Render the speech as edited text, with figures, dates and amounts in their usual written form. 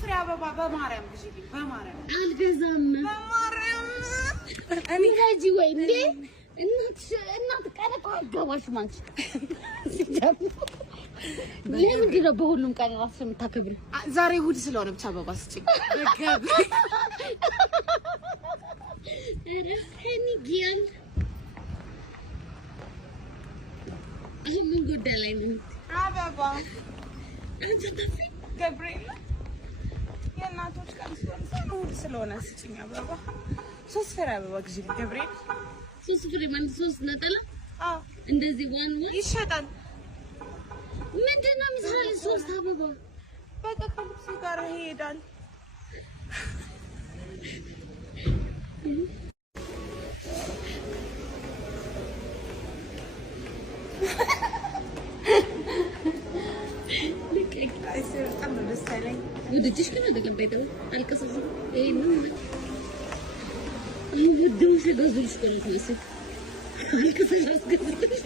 ፍሬ አበባ በማርያም ግዢልኝ በማርያም አልገዛም በማርያም እኔ ጋጂ ወይ እንዴ እናት ቀረጣ አጋባሽ ማለት ለምንድን ነው በሁሉም ቀን ራስሽ የምታከብሪ? ዛሬ እሑድ ስለሆነ ብቻ አበባ ስጪኝ። በገብ ረፈኒ ጊያን ምን ጉዳይ ላይ ነው? አበባ አንተ ተፈ ገብርኤል የእናቶች ቀን እሑድ ስለሆነ ስጪኝ አበባ። 3 ፍሬ አበባ ግዢልኝ ገብርኤል። 3 ፍሬ ማለት 3 ነጠላ? አዎ እንደዚህ ዋን ይሸጣል። ምንድነው የሚሰራልኝ 3 አበባ? በቃ ከልብስ ጋር ይሄዳል። በጣም ነው ደስ ያለኝ። ወደጅሽ ግን አይደለም ባይተው አልቀሰሽ ምን ወደው ሲገዙልሽ ነው አልቀሰሽ አስገዝልሽ